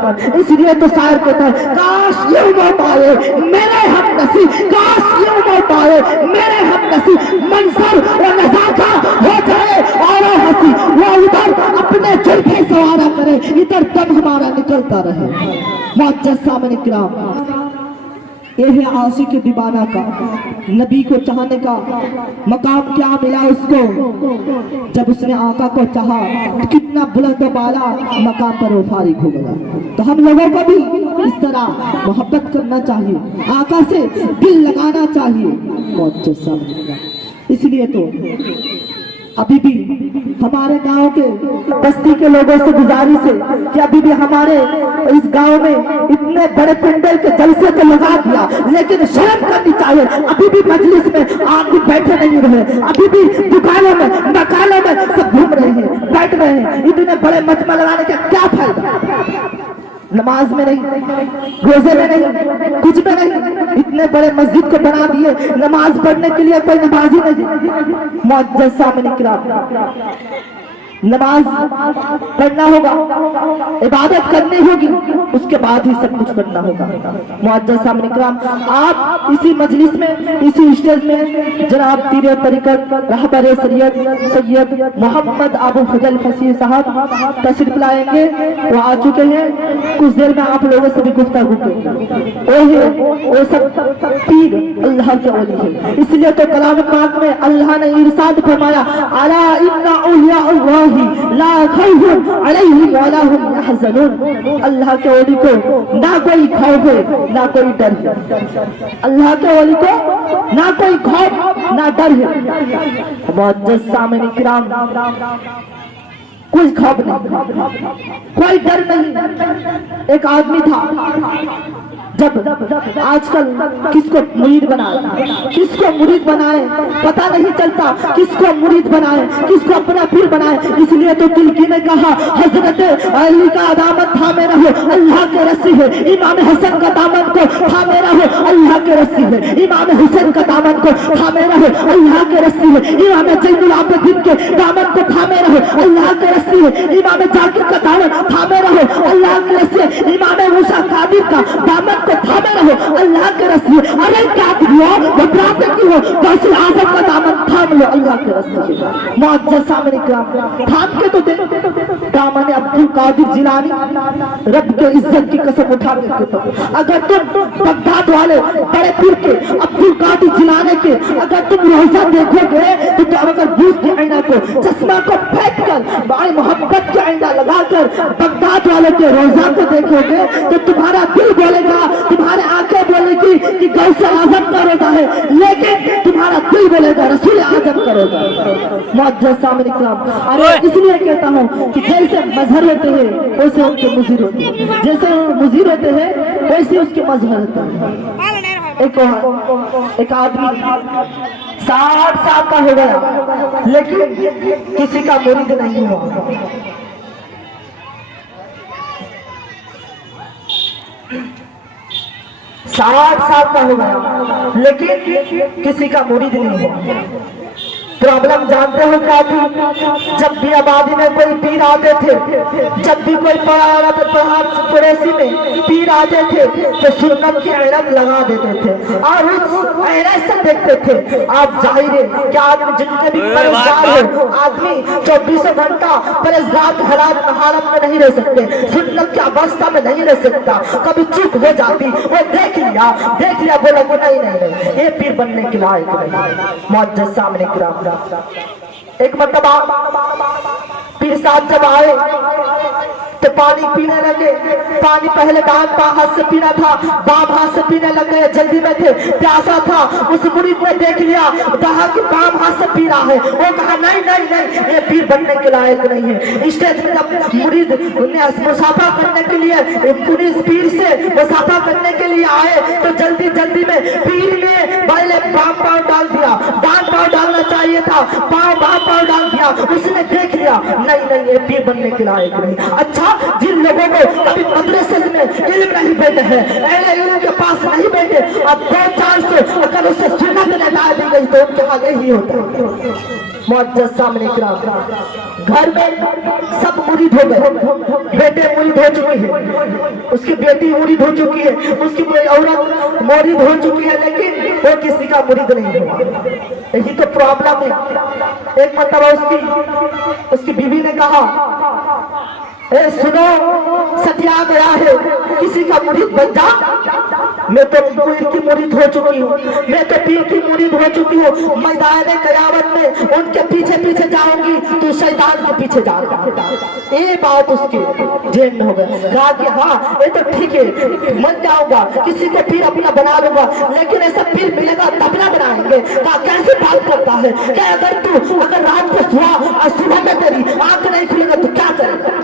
कर। इसलिए तो शायर कहता है काश ये मौत आए मेरे हम नसीब, काश ये मौत आए मेरे हम नसीब, मंजर और नजाका हो जाए और हंसी, वो उधर अपने जुल्फे सवारा करे, इधर दम हमारा निकलता रहे। मुअज्जज़ सामने किराम, ये है आशिक दीवाना का, नबी को चाहने का मकाम क्या मिला उसको, जब उसने आका को चाहा कितना बुलंद बाला मकाम पर वो फारिग हो गया। तो हम लोगों को भी इस तरह मोहब्बत करना चाहिए, आका से दिल लगाना चाहिए। मुअज्जज़ सामने, इसलिए तो अभी भी हमारे गांव के बस्ती के लोगों से गुजारिश है कि अभी भी हमारे इस गांव में इतने बड़े पेंडल के जलसे तो लगा दिया, लेकिन शर्म करनी चाहिए। अभी भी मजलिस में आदमी बैठे नहीं रहे, अभी भी दुकानों में मकानों में सब घूम रहे हैं, बैठ रहे हैं। इतने बड़े मजमा लगाने का क्या फायदा? नमाज में नहीं, रोजे में नहीं, कुछ में नहीं। इतने बड़े मस्जिद को बना दिए, नमाज पढ़ने के लिए कोई नमाजी नहीं। मुअज्जज़ सामने किराम, नमाज पढ़ना होगा, इबादत करनी होगी, उसके बाद ही सब कुछ करना होगा। मुअज्जज़ सामने किराम, आप इसी मजलिस में, इसी स्टेज में जनाब पीर तरीक़त रहबर शरीयत सैयद मोहम्मद अबू फजल फसीह साहब तशरीफ लाएंगे। वो आ चुके हैं, कुछ देर में आप लोगों से भी गुफ्तगू करेंगे। वो सब पीर अल्लाह के वली है, इसलिए तो कलाम पाक में अल्लाह ने इरशाद फरमाया अला इन्ना औलिया अल्लाह ला खौफुन अलैहिम वला हुम यहज़नून। अल्लाह के वली को ना कोई खौफ है ना कोई डर है, अल्लाह के वली को ना कोई खौफ ना डर है। मुअज्जज़ सामने किराम, कोई खौफ नहीं, कोई डर नहीं। एक आदमी था, जब आजकल किसको मुरीद बनाए, किसको मुरीद बनाए पता नहीं चलता, किसको मुरीद बनाए, किसको अपना पीर बनाए। इसलिए तो तिलकी ने कहा हजरत अली का दामन थामे रहो, अल्लाह के रस्सी है। इमाम हसन का दामन को थामे रहो, अल्लाह के रस्सी है। इमाम हुसैन का दामन को थामे रहो, अल्लाह के रस्सी है। इमाम ज़ैनुल आबिदीन के दामन को थामे रहो, अल्लाह के रस्सी है। इमाम जाकिर का दामन थामे रहो, अल्लाह के रस्सी है। इमाम मूसा कादिर का दामन को थामे रहो, अल्लाह के रस्सी है। अरे क्या दिया घबराते क्यों हो, गौसे आज़म का दामन थाम लो, अल्लाह के रस्सी है। मुअज्जज़ सामने किराम, थाम के तो देखो दामन अब्दुल कादिर जिलानी, रब के इज्जत की कसम उठा के तो अगर तुम बगदाद वाले बड़े पीर के अब्दुल कादिर जिलानी के अगर तुम रोजा देखोगे तो अगर बूझ के आईना को चश्मा को फेंक कर बड़ी मोहब्बत के आईना लगाकर बगदाद वाले के रोजा को देखोगे तो तुम्हारा दिल बोलेगा, तुम्हारे आंखें बोलेगी कि गौसे आजम का रोजा है, लेकिन तुम्हारा दिल बोलेगा रसूल आजम का रोजा। मुअज्जज़ सामने किराम, अरे इसलिए कहता हूँ कि जैसे मजहर होते हैं वैसे उनके मुजीर होते हैं, जैसे मुजीर होते हैं वैसे उसके मजहर होते हैं। एक आदमी 60 साल का हो गया लेकिन किसी का मुरीद नहीं हुआ। 60 साल का हो गया लेकिन किसी का मुरीद नहीं हुआ। प्रॉब्लम जानते हो क्या थी? जब भी आबादी में कोई पीर आते थे, जब भी कोई पड़ोसी में पीर आते थे तो सुन्नत की ऐनक लगा देते थे और उस ऐनक से देखते थे। आप जाहिर है कि आदमी जितने भी परेशान हो, आदमी 24 घंटा परेशान हालत में नहीं रह सकते, सुन्नत की अवस्था में नहीं रह सकता। कभी चूक हो जाती, वो देख लिया बोला वो नहीं ये पीर बनने के लायक नहीं। मुअज्जज़ सामने किराम, एक मर्तबा पीर साहब जब आए तो पानी पीने लगे। पानी पहले दांत हाथ से पीना था, बाप हाथ से पीने लग गए, जल्दी में थे, प्यासा था। उस मुरीद ने देख लिया, कहा कि बाप हाथ से पी रहा है। वो कहा नहीं नहीं नहीं ये पीर बनने के लायक नहीं है। स्टेज में जब मुरीद मुसाफा करने के लिए पुलिस पीर से मुसाफा करने के लिए आए तो जल्दी जल्दी में पीर ने पहले बाप पाँव डाल दिया, दांत पाँव डालना चाहिए था, बाप पाँव डाल दिया। उसने देख लिया नहीं ये पीर बनने के लायक नहीं। अच्छा, जिन लोगों को कभी मदरसे में इल्म नहीं बैठे हैं, अहले इल्म के पास नहीं बैठे, अब 2-400 अगर उससे सुन्नत लगा दी गई तो उनके आगे ही होता है। मुअज्जज़ सामने किराम, घर में सब मुरीद हो गए, बेटे मुरीद हो चुके हैं, उसकी बेटी मुरीद हो चुकी है, उसकी औरत मुरीद हो चुकी है, लेकिन वो किसी का मुरीद नहीं हुआ। यही तो प्रॉब्लम है। एक मतलब उसकी बीवी ने कहा, ए सुनो, सतिया गया है, किसी का मुरीद बन जा। मैं तो पीर की मुरीद हो चुकी हूँ, मैं तो पीर की मुरीद हो चुकी हूँ। मैदान क़यामत में उनके पीछे पीछे जाऊंगी, तो शैतान के पीछे जाऊंगा। ये बात उसके जेब में हो गया। कहा कि हाँ ये तो ठीक है, मन जाऊंगा, किसी को पीर अपना बना लूंगा, लेकिन ऐसा पीर मिलेगा तब ना बनाएंगे। कहा कैसे बात करता है, क्या अगर रात को सुहा और सुबह में तेरी आंख नहीं खुलेगा तो क्या करेगा।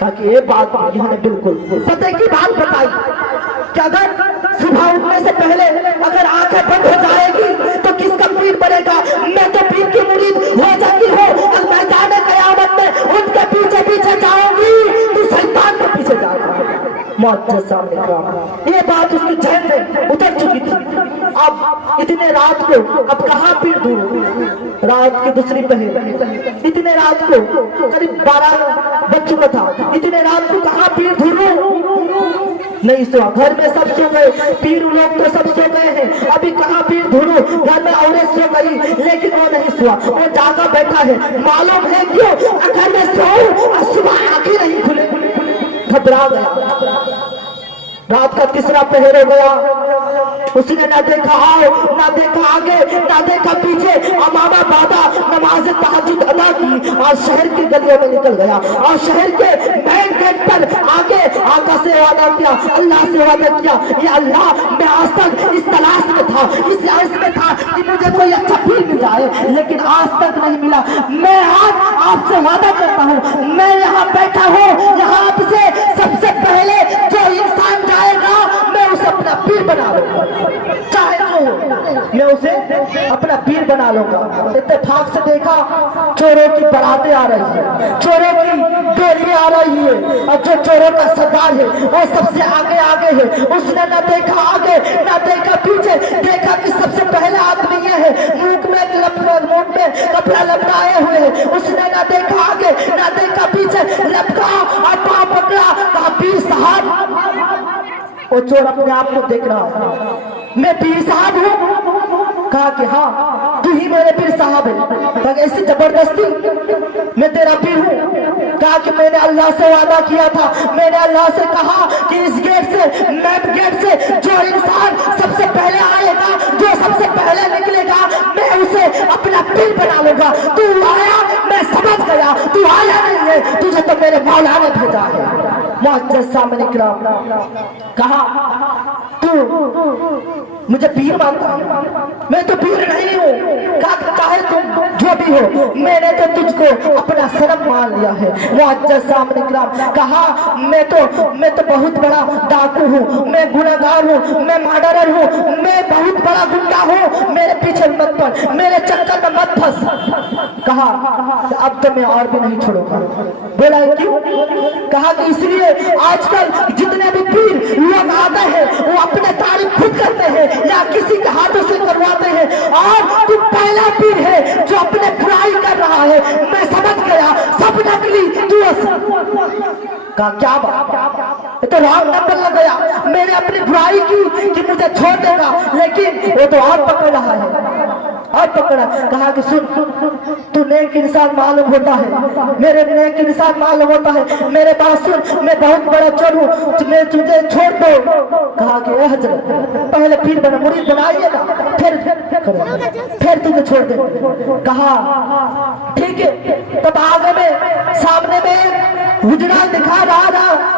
ताकि ये बात यहाँ बिल्कुल सत्य की बात बताई कि अगर सुबह उठने से पहले अगर आंखें बंद हो जाएगी तो किसका पीर बनेगा। मैं तो पीर की मुरीद हो जाती हूँ और मैदान क़यामत में उनके पीछे पीछे जाऊंगी तो शैतान के पीछे जाऊंगा। मुअज्जज़ सामने ये बात उसकी जहन में उतर चुकी थी। अब इतने रात को अब कहाँ पीर ढूंढूं, रात की दूसरी पहर, इतने रात को करीब 12 बज चुका था, इतने रात को कहाँ पीर ढूंढूं। नहीं सोआ, घर में सब सो गए, पीर लोग तो सब सो गए हैं, अभी कहाँ पीर ढूंढूं। घर में औरत सो गई, लेकिन वो नहीं सोआ, वो जागा बैठा है। मालूम है क्यों, अगर मैं सोऊं और सुबह आंखें नहीं खुले, घबरा गया। रात का तीसरा पहर हो गया, उसने ना देखा आओ, ना देखा आगे, ना देखा पीछे, अमामा बाबा नमाज तहज्जुद अदा की और शहर की गलियों में निकल गया और शहर के मेन गेट पर आगे आका से वादा किया, अल्लाह से वादा किया, ये अल्लाह मैं आज तक इस तलाश में था, इस आस में था कि मुझे कोई अच्छा पीर मिल जाए, लेकिन आज तक नहीं मिला। मैं आज आपसे वादा करता हूँ, मैं यहाँ बैठा हूँ, यहाँ से सबसे पहले जो इंसान जाएगा मैं उसे अपना पीर बना लूंगा, चाहे मैं उसे अपना पीर बना लूंगा। इत्तेफाक से देखा चोरों की बारातें आ रही है, चोरों की डोलियां आ रही है और जो चोरों का सरदार है वो सबसे आगे आगे है। उसने ना देखा आगे ना देखा पीछे, देखा कि सबसे पहले आदमी ये है, मुंह में कपड़ा लपटाए हुए है। उसने ना देखा आगे ना देखा पीछे, लपका और पांव पकड़ा, कहा पीर साहब। वो चोर अपने आप को देख रहा है, मैं पीर साहब हूँ। कहा कि हाँ तू ही मेरे पीर साहब है। ऐसी जबरदस्ती मैं तेरा पीर हूँ। कहा कि मैंने अल्लाह से वादा किया था, मैंने अल्लाह से कहा कि इस गेट से, मैप गेट से जो इंसान सबसे पहले आएगा, जो सबसे पहले निकलेगा, मैं उसे अपना पीर बना लूंगा। तू आया, मैं समझ गया, तू आया नहीं है, तुझे तो मेरे मौला ने भेजा है। मुअज्जज़ सामने इकराम, कहा तू मुझे पीर मानता है, मैं तो पीर नहीं हूँ। कहा है तुम जो भी हो, मैंने तो तुझको अपना सनम मान लिया है। मुअज्जज़ सामने इकराम, कहा मैं तो बहुत बड़ा डाकू हूँ, मैं गुनहगार हूँ, मैं मर्डरर हूँ, मैं बहुत बड़ा गुंडा हूँ, मेरे पीछे मत पड़, मेरे चक्कर में मत फंस। कहा अब तो मैं और भी नहीं छोड़ूंगा। बोला क्यों? कहा कि इसलिए आजकल जितने भी पीर लोग आते हैं वो अपने तारीफ खुद करते हैं या किसी के हाथों से करवाते हैं, और तू पहला पीर है जो अपने बुराई कर रहा है। मैं समझ गया सब नकली, तू कहा क्या बात, तो राम नंबर लग गया। मैंने अपनी बुराई की कि मुझे छोड़ देगा, लेकिन वो तो और पकड़ रहा है, और पकड़ा। कहा कि सुन, तू नेक इंसान मालूम होता है, मेरे नेक इंसान मालूम होता है, मेरे बात सुन, मैं बहुत बड़ा चोर हूँ, मैं तुझे छोड़ दो। कहा कि हजरत पहले पीर बना, मुरीद बनाइए ना, फिर तुझे छोड़ दे। कहा ठीक है। तब आगे में सामने में गुजरात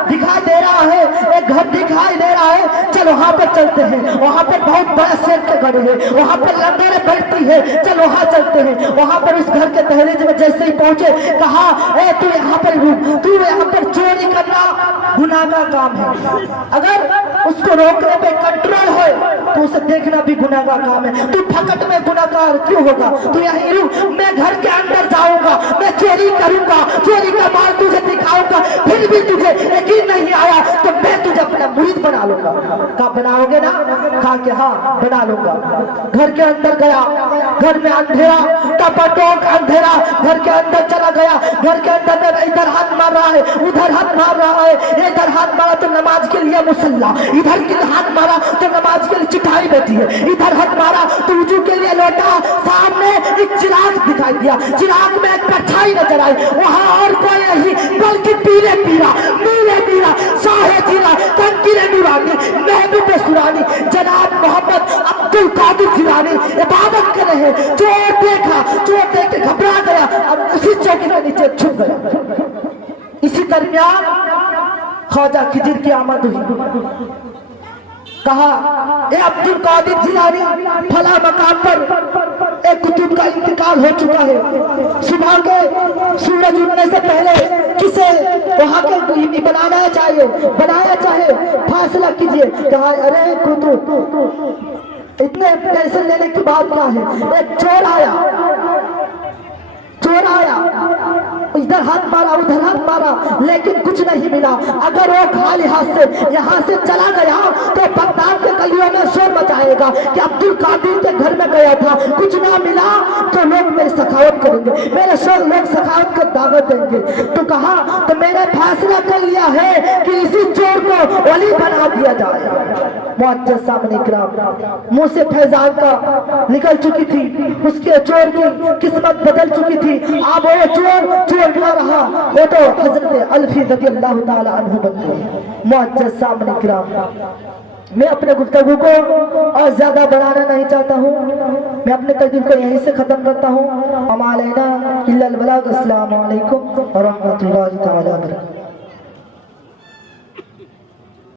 दिखाई दे रहा है, एक घर दिखाई दे रहा है, चलो वहां पर चलते हैं। वहां पर बहुत बड़ा शेर के घर है, वहां पर लंगरें बैठती है, चलो वहां चलते हैं। वहां पर उस घर के दहलीज में जैसे ही पहुंचे, कहा ए तू यहाँ पर रुक, तू यहाँ पर चोरी करना गुनाह का काम है, अगर उसको रोकने पे कंट्रोल हो तो उसे देखना भी गुनाह का काम है। तू फकट में गुनाहगार क्यों होगा, तू यहीं रुक, मैं घर के अंदर जाऊंगा, मैं चोरी करूंगा, चोरी का माल तुझे दिखाऊंगा, फिर भी तुझे यकीन नहीं आया तो मैं तुझे अपना मुरीद बना लूंगा। कहा बनाओगे ना? कहा कि हाँ बना लूंगा। घर के अंदर गया, घर में अंधेरा, टपाटोप अंधेरा, घर के अंदर चला गया। घर के अंदर में इधर हाथ मार रहा है, उधर हाथ मार रहा है, इधर हाथ मारा तो नमाज के लिए मुसल्ला, इधर हाथ मारा तो नमाज के लिए चिठाई बैठी है, इधर हाथ मारा तो वुजू के लिए लोटा। सामने एक चिराग दिखाई दिया, चिराग में एक परछाई नजर आई, वहां और कोई नहीं बल्कि पीले पीरा, नीले पीरा, शाहे जीरा, कंकीरे नूरानी, महबूब सुरानी जनाब मोहम्मद अब्दुल कादिर जिलानी इबादत कर रहे हैं। चोर देखा, चोर देख के घबरा गया और उसी चौकी के नीचे छुप गया। इसी दरमियान ख्वाजा खिजिर की आमद हुई। कहा ए अब्दुल कादिर जिलानी, फला मकाम पर एक कुतुब का इंतकाल हो चुका है, सुबह के सूरज उगने से पहले किसे वहां के बनाना चाहिए, फासला कीजिए। कहा अरे कुतुब, इतने टेंशन लेने की बात क्या है? एक चोर आया, इधर हाथ मारा, उधर हाथ मारा, लेकिन कुछ नहीं मिला। अगर वो खाली हाथ से यहाँ से चला गया तो बगदाद के गलियों में शोर मचाएगा कि अब्दुल कादिर के घर में गया था, कुछ ना मिला तो लोग मेरी सखावत करेंगे, मेरे शोर लोग सखावत को दावत देंगे। तो कहा तो मैंने फैसला कर लिया है कि इसी चोर को वली बना दिया जाए। मुअज्जज़ सामने इकराम, मुंह से फैजान का निकल चुकी थी, उसके चोर की किस्मत बदल चुकी थी। अब वो चोर ना रहा, वो तो हजरत अल्फी रज़ियल्लाहु ताला अन्हु बन गए। मुअज्जज़ सामने इकराम, मैं अपने गुफ्तगू को और ज्यादा बढ़ाना नहीं चाहता हूँ, मैं अपने तकरीर को यहीं से खत्म करता हूँ। अमा अलैना इल्लल बलाग। अस्सलामु अलैकुम व रहमतुल्लाहि ताला व बरकातहू।